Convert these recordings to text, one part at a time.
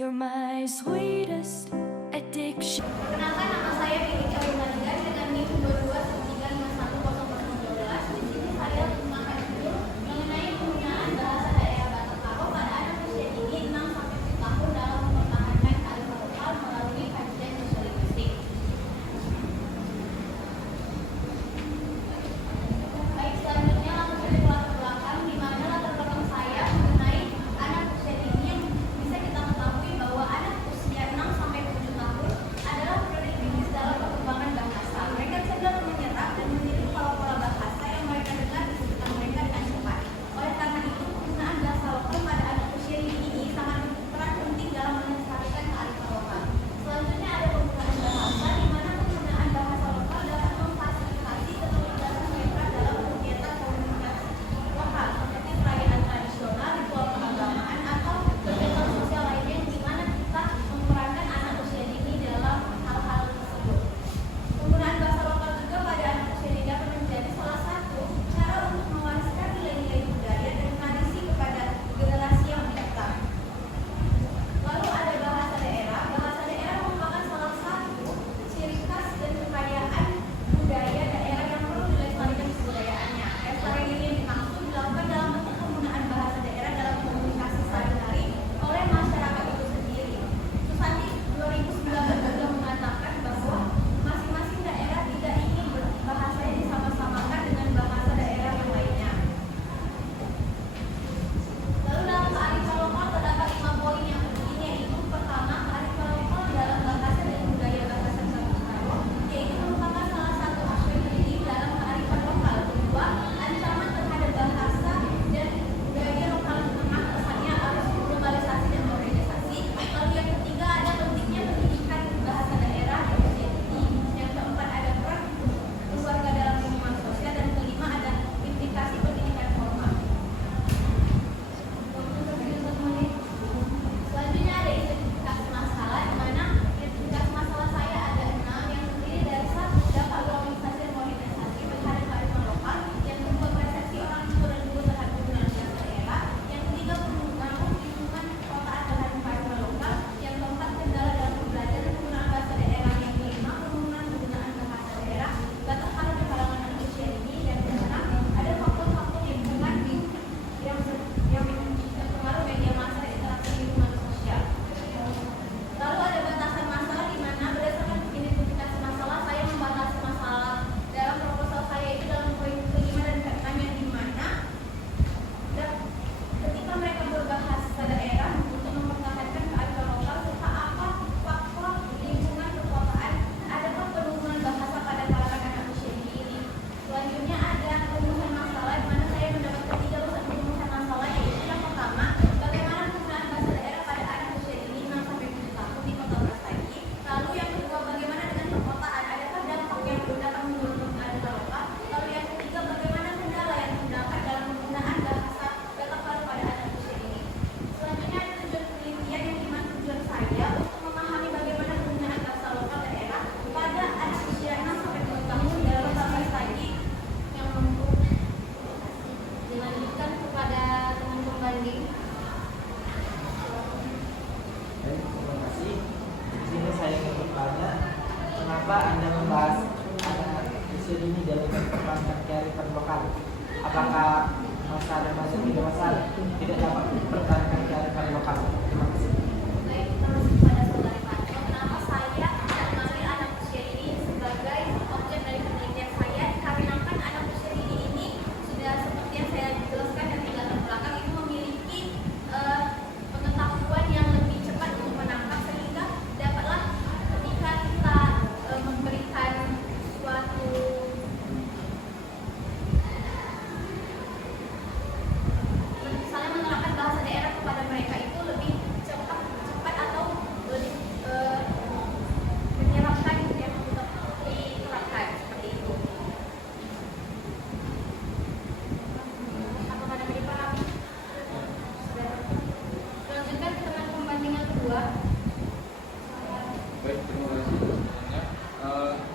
You're my sweetest addiction. Perkenalkan, nama saya Vicky Carinanda dengan NIM 2293510012. Di sini saya akan review mengenai penggunaan bahasa daerah Batak Karo pada anak usia dini 6-7 tahun dalam mempertahankan kearifan lokal melalui kajian sosiolingvistik. Baik, selanjutnya langsung saja ke latar belakang, di mana latar belakang saya mengenai anak usia dini yang bisa kita ketahui bahwa anak usia 6-7 tahun adalah periode kritis dalam perkembangan bahasa. Mereka sedang menyerap dan meniru pola-pola bahasa yang mereka dengar di sekitar mereka dengan cepat. Oleh karena itu, penggunaan bahasa lokal pada anak usia dini ini sangat berperan penting dalam melestarikan kearifan lokal. Selanjutnya ada penggunaan bahasa, di mana penggunaan bahasa lokal dapat memfasilitasi keterlibatan mereka dalam kegiatan komunikasi lokal seperti perayaan tradisional, ritual keagamaan, atau kegiatan sosial lainnya di mana kita memerankan anak usia dini dalam hal-hal tersebut. Penggunaan bahasa lokal juga pada anak usia dini dapat menjadi salah satu cara untuk mewariskan nilai-nilai budaya dan tradisi kepada generasi yang mendatang. Lalu ada bahasa daerah. Bahasa daerah merupakan salah satu ciri khas dan kekayaan budaya daerah yang perlu dilestarikan kebudayaannya. Lestarian ini yang dimaksud dilakukan dalam bentuk penggunaan bahasa daerah dalam komunikasi sehari-hari oleh masyarakat itu sendiri. Susanti 2019 juga mengatakan bahwa masing-masing daerah tidak ingin bahasanya disama-samakan dengan bahasa daerah yang lainnya. Lalu dalam kearifan lokal terdapat 5 poin yang penting, yaitu pertama, kearifan lokal dalam bahasa dan budaya bahasa Karo, yaitu merupakan salah satu aspek penting dalam kearifan lokal. Kedua, ancaman terhadap bahasa dan budaya lokal di tengah pesatnya arus globalisasi dan modernisasi. Lalu yang ketiga, ada pentingnya pendidikan bahasa daerah di usia dini. Yang keempat, ada peran keluarga dalam lingkungan sosial, dan kelima, ada implikasi pendidikan formal. Selanjutnya ada identifikasi masalah, di mana identifikasi masalah saya ada 6, yang terdiri dari 1, dampak globalisasi dan modernisasi terhadap kearifan lokal, yang kedua, persepsi orang tua dan guru terhadap penggunaan bahasa daerah, yang ketiga, pengaruh lingkungan perkotaan terhadap kearifan lokal, yang keempat, kendala dalam pembelajaran penggunaan bahasa daerah, yang kelima, penurunan penggunaan bahasa daerah Batak Karo di kalangan anak usia dini, dan keenam, ada faktor-faktor yang mempengaruhi pengaruh media massa dan interaksi lingkungan sosial. Lalu ada batasan masalah, di mana berdasarkan identifikasi masalah saya membatasi masalah dalam proposal saya itu dalam poin kelima dan keenam, yang di mana ketika mereka berbahasa daerah untuk mempertahankan kearifan lokal serta apa faktor lingkungan perkotaan, adakah penurunan bahasa pada kalangan anak usia dini ini. Selanjutnya ada rumusan masalah, di mana saya mendapatkan 3 rumusan masalah, yaitu yang pertama, bagaimana penggunaan bahasa daerah pada anak usia dini 6-7 tahun di Kota Brastagi. Lalu yang kedua, bagaimana dengan perkotaan, adakah dampak yang dapat menurunkan kearifan lokal. Lalu yang ketiga, bagaimana kendala yang terdapat dalam penggunaan bahasa Batak Karo pada anak usia dini. Selanjutnya ada tujuan penelitian, yang dimana tujuan saya untuk memahami bagaimana penggunaan bahasa lokal daerah pada anak usia 6-7 tahun dalam Kota Brastagi, yang mampu dilanjutkan kepada teman pembanding. Baik, terima kasih. Di sini saya ingin bertanya, kenapa Anda membahas anak usia dini dalam mempertahankan kearifan lokal? Apakah masalah bahasa tidak masalah tidak dapat mempertahankan kearifan lokal? Terima kasih. Baik, kita masuk pada saudara Panco. Kenapa saya mengambil anak usia dini sebagai objek dari penelitian saya? Dikarenakan anak usia dini ini sudah seperti yang saya jelaskan dan di latar belakang itu memiliki pengetahuan yang lebih cepat untuk menangkap, sehingga dapatlah ketika kita memberikan suatu misalnya menerapkan bahasa daerah kepada mereka itu lebih cepat atau lebih menyerapkan yang untuk diterapkan seperti itu. Apakah ada dipahami? Lanjutkan ke teman pembanding yang kedua. Baik, terima kasih pertanyaannya.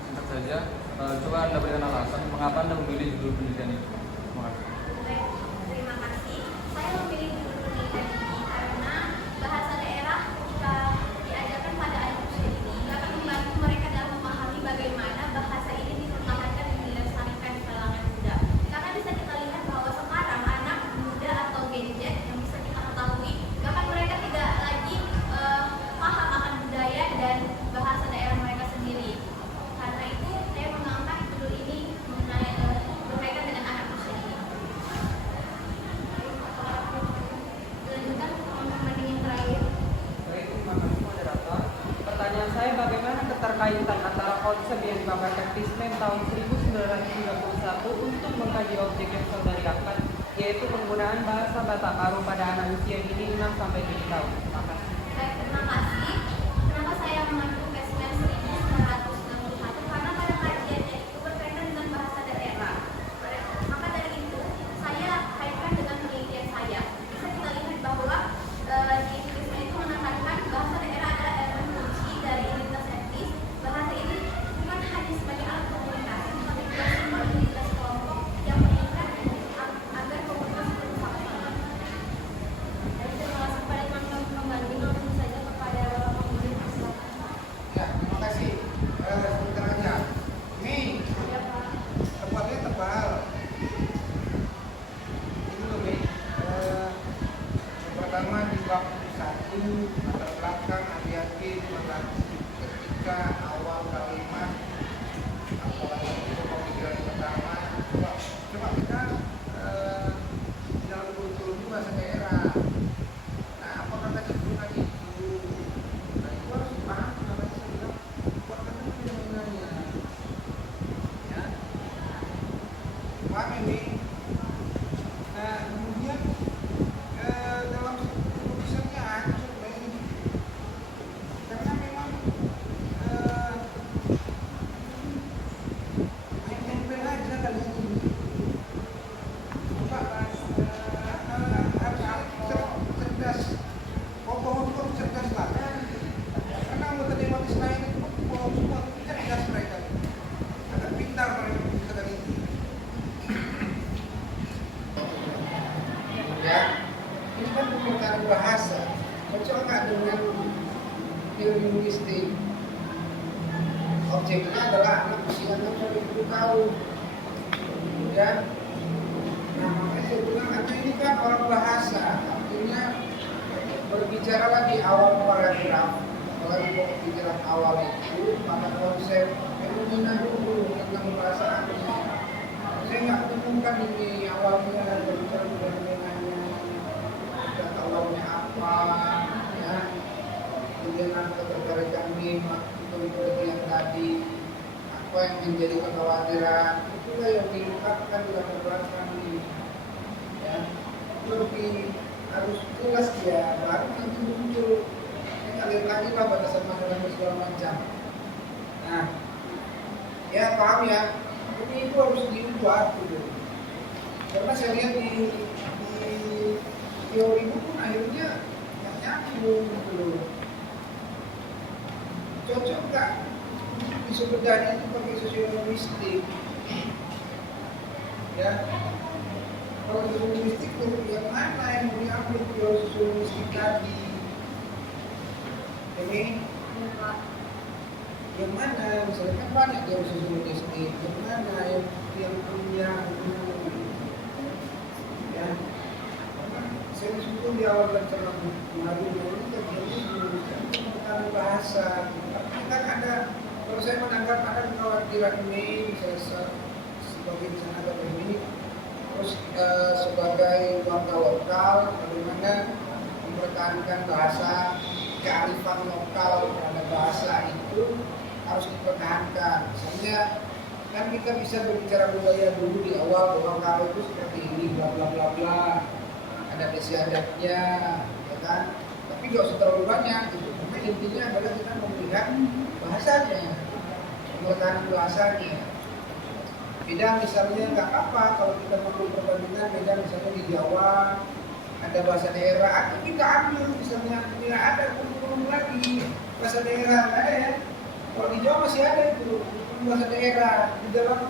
Singkat saja, coba Anda berikan alasan mengapa Anda memilih judul penelitian ini. Terima kasih. Baik, terima kasih. Saya memilih judul penelitian ini karena bahasa daerah ketika saya bagaimana keterkaitan antara konsep yang dipaparkan Fishman tahun 1931 untuk mengkaji objek yang saudari angkat, yaitu penggunaan bahasa tata karu pada anak usia dini 6 sampai 7 tahun. Terima kasih. Baik, terima kasih. Kenapa saya mengacu Fishman 1961? Karena pada kajiannya itu berkaitan dengan bahasa daerah. Maka dari itu, saya kaitkan dengan penelitian saya. Bisa kita lihat bahwa di Fishman itu menekankan bahasa daerah adalah elemen kunci dari identitas etnis. Bahasa ini bukan hanya sebagai alat komunikasi, tetapi juga simbol identitas kelompok yang mengikat agar komunitas bersama-sama. Dan terima kasih kepada teman-teman pembanding, langsung saja kepada pembanding persilakan. Ya, terima kasih. Sebentar aja. Ini Ya, Pak. tempatnya tebal. Ini loh, Mi. Yang pertama di bab 1 latar belakang hati-hati ketika awal kalimat apalagi itu pemikiran pertama. Coba kita dalam kurikulum bahasa daerah. Nah, apakah kecenderungan itu? Nah, itu harus dipahami namanya saya bilang kuatkan fenomenanya. Ya. Paham ini? Nah, kemudian dalam tulisannya hancur nih. Karena memang nempel aja kali ini. Coba harus cerdas. Pohon itu harus cerdas lah. Karena anggota Dewan Islam itu pohon semua itu cerdas mereka. Agak pintar mereka bisa itu. Ya, ini kan pemerintahan bahasa. Cocok nggak dengan teori linguistik? Objeknya adalah anak usia 6 sampai 7 tahun. Ya, nah makanya saya bilang ini kan orang bahasa, artinya berbicara di awal paragraf, apalagi pembicaraan awal itu pada konsep fenomena dulu tentang perasaannya. Saya nggak menemukan ini awalnya berbicara fenomenanya, dan awalnya apa, ya, kemudian ketertarikan itu yang tadi, apa yang menjadi kekhawatiran, itulah yang diungkapkan di latar belakang ini. Ya, lebih harus jelas dia, baru nanti muncul. Ini kalian lagi lah batasan masalah segala macam. Nah, ya paham ya. Ini itu harus diubah gitu. Karena saya lihat di teori itu pun akhirnya nggak nyambung gitu loh. Cocok nggak di sebenarnya itu pakai sosiolinguistik? Ya, kalau sosiolinguistik yang mana yang mau diambil teori sosiolinguistik tadi? Ini yang mana? Misalnya kan banyak teori sosiolinguistik. Yang mana yang punya ya? Saya disuruh di awal rencana kemarin ini tentang bahasa. Tapi kan ada, kalau saya menangkap ada kekhawatiran ini, saya sebagai tenaga ini, terus sebagai warga lokal, bagaimana mempertahankan bahasa, kearifan lokal terhadap bahasa itu harus dipertahankan. Misalnya kan kita bisa berbicara budaya dulu di awal bahwa kalau itu seperti ini, bla bla bla bla, ada istiadatnya, ya kan? Tapi nggak usah terlalu banyak gitu. Karena intinya adalah kita melihat bahasanya, mempertahankan bahasanya. Beda misalnya nggak apa kalau kita mampu perbandingan beda misalnya di Jawa ada bahasa daerah, atau kita ambil misalnya tidak ada kurikulum lagi bahasa daerah, nggak ada ya. Kalau di Jawa masih ada itu bahasa daerah di dalam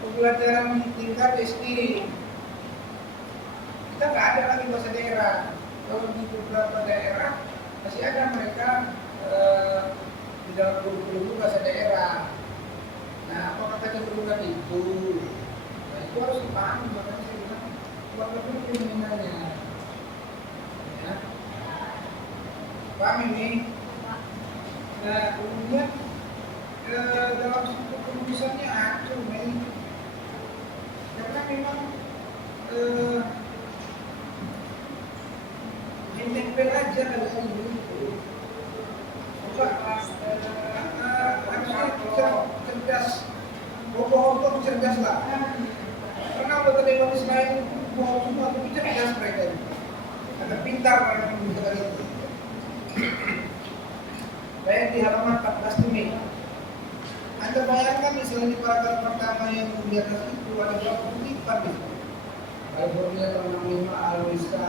pembelajaran tingkat SD. Kita nggak ada lagi bahasa daerah. Kalau di beberapa daerah masih ada mereka di dalam kurikulum bahasa daerah. Nah, apakah kecenderungan itu? Nah, itu harus dipahami, makanya saya bilang buat lebih kriminalnya. Ya. Paham ini? Nah, kemudian dalam struktur penulisannya acuh, Mei. Karena memang nempel aja kalau ini. Coba cerdas lah. Karena anggota Dewan Israel bohong semua, tapi cerdas mereka itu. Ada pintar mereka menggunakan itu. Bayang di halaman 14 Mei. Anda bayangkan misalnya di paragraf pertama yang di atas itu ada berapa kutipan itu? Al-Qur'an 65 Al-Wisa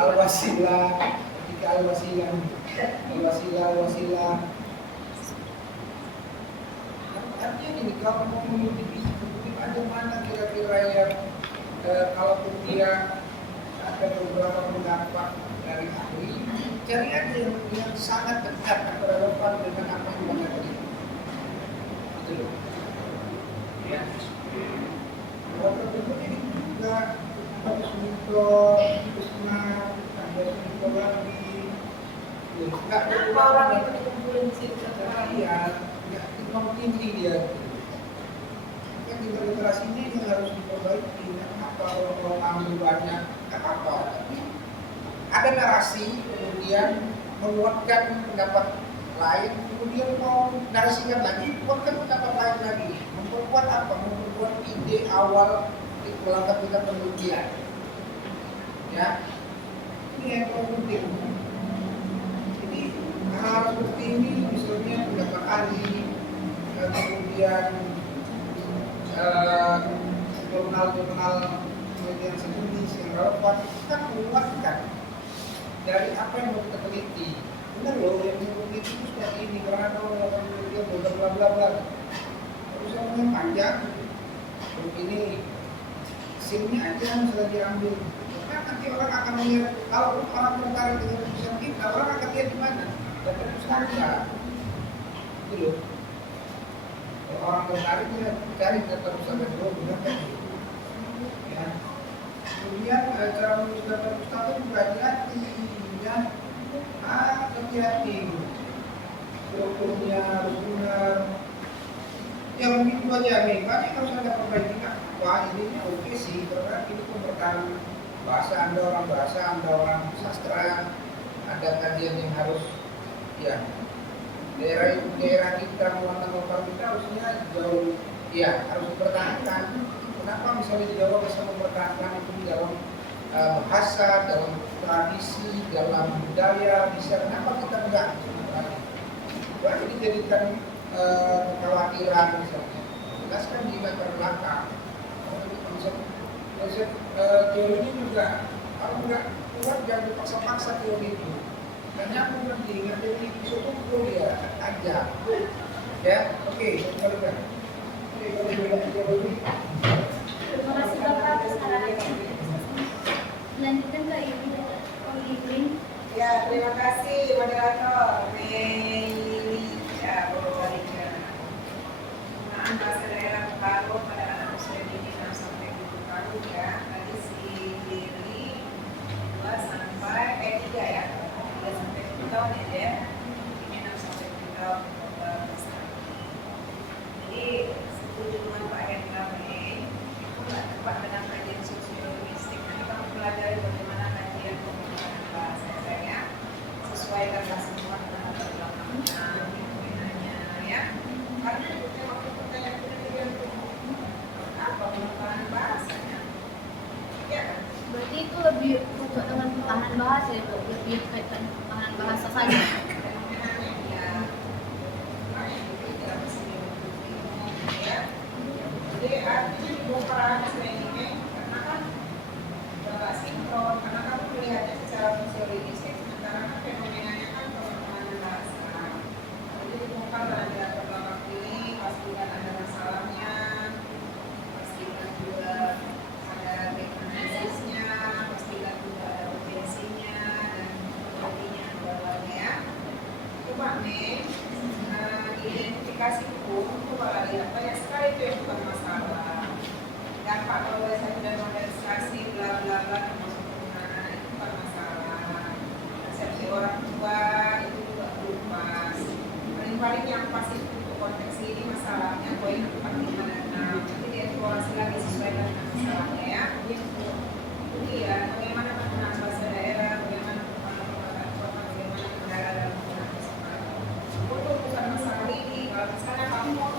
Al-Wasilah, ketika Al-Wasilah. Artinya ini kalau mau mengutip ada mana kira-kira yang kalaupun dia ada beberapa pendapat dari ahli, cari aja yang sangat dekat atau relevan dengan apa yang mereka tadi. Itu loh. Ya. Waktu berikutnya ini juga Pak Suminto, Kusma, ada Suminto lagi. Kenapa orang itu dikumpulin di situ? Iya, nggak mau tinggi dia. Kan tinggal literasinya yang harus diperbaiki. Apa orang ambil banyak, nggak apa. Tapi ada narasi, kemudian menguatkan pendapat lain, kemudian mau narasikan lagi, menguatkan pendapat lain lagi. Memperkuat apa? Memperkuat ide awal di langkah kita penelitian. Ya, ini yang paling penting. Jadi hal seperti ini, misalnya pendapat ahli, kemudian jurnal-jurnal penelitian sejenis yang relevan, kita menguatkan dari apa yang mau kita teliti. Benar loh, yang mau teliti itu seperti ini, karena kalau melakukan penelitian bla bla bla, terus yang panjang, begini, SIM-nya aja misalnya diambil. Karena nanti orang akan melihat, kalau orang tertarik dengan tulisan kita, orang akan lihat di mana? Data pustaka. Itu loh. Kalau orang tertarik, dia cari data pustaka dulu, benar kan? Ya. Kemudian cara menulis data pustaka juga hati-hati, ya. Hati-hati. Strukturnya harus benar. Ya mungkin itu aja nih, banyak harus ada perbaikan. Wah ininya oke sih, karena ini pemberitahuan bahasa Anda orang sastra, ada kajian yang harus, ya daerah kita, muatan lokal kita harusnya jauh, ya harus dipertahankan. Kenapa misalnya di Jawa bisa mempertahankan itu di dalam bahasa, dalam tradisi, dalam budaya, bisa kenapa kita enggak? Wah ini dijadikan kekhawatiran misalnya, jelaskan di latar belakang. Konsep teori juga kalau nggak kuat jangan dipaksa-paksa teori itu. Hanya aku nanti ingat teori itu kumpul ya aja. Ya, oke, kembalikan. Terima kasih Bapak atas arahannya. Lanjutkan ke ini Link. Ya, terima kasih moderator Mei Purbalingga. Penggunaan bahasa daerah baru pada anak usia dini 6 sampai 7 tahun ya. Tadi si Lili 2 sampai 3 ya. 3 sampai 7 tahun ya. Ini 6 sampai 7 tahun. Jadi setuju dengan Pak Hendra Mei, itu nggak tepat dengan kajian sosiolinguistik. Kita mempelajari bagaimana kajian penggunaan bahasa saya sesuai dengan semua dengan latar belakangnya, fenomena ya. Karena waktu pertanyaan kita apa penggunaan bahasanya? Ya kan? Berarti itu lebih cocok dengan pertahanan bahasa itu, lebih kaitan pertahanan bahasa saja. Ya. Tidak bisa diikuti. Ya. Jadi artinya dibongkar ini karena kan nggak sinkron, karena kamu melihatnya secara sosiolinguistik, sementara kan fenomenanya kan perkembangan bahasa. Jadi dibongkar dari latar belakang ini, pastikan ada masalahnya, pastikan juga ada analisisnya, pastikan juga ada urgensinya dan metodenya bawahnya ya. Coba nih identifikasi hukum, coba lihat banyak sekali itu yang bukan masalah. Dampak globalisasi dan modernisasi bla bla bla termasuk penggunaan itu bukan masalah. Persepsi orang tua itu juga belum pas. Paling-paling yang pas itu untuk konteks ini masalahnya poin 4, 5 dan 6. Jadi dievaluasi lagi sesuai dengan masalahnya ya. Kemudian bagaimana penggunaan bahasa daerah, bagaimana penggunaan kota, bagaimana negara dalam penggunaan bahasa daerah. Untuk bukan masalah ini, kalau misalnya kamu mau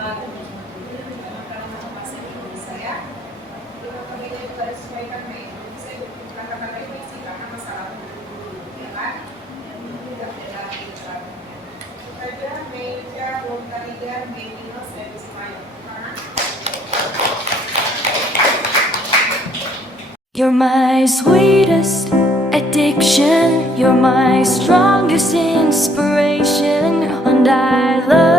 buat makanan masih Indonesia ya. Dengan pembedaan juga disesuaikan Mei. Saya kata-kata ini sih karena masalah ya kan? Tidak beda cara. Saja meja Lontariga Medinos dan Ismail. Karena You're my sweetest addiction. You're my strongest inspiration. And I love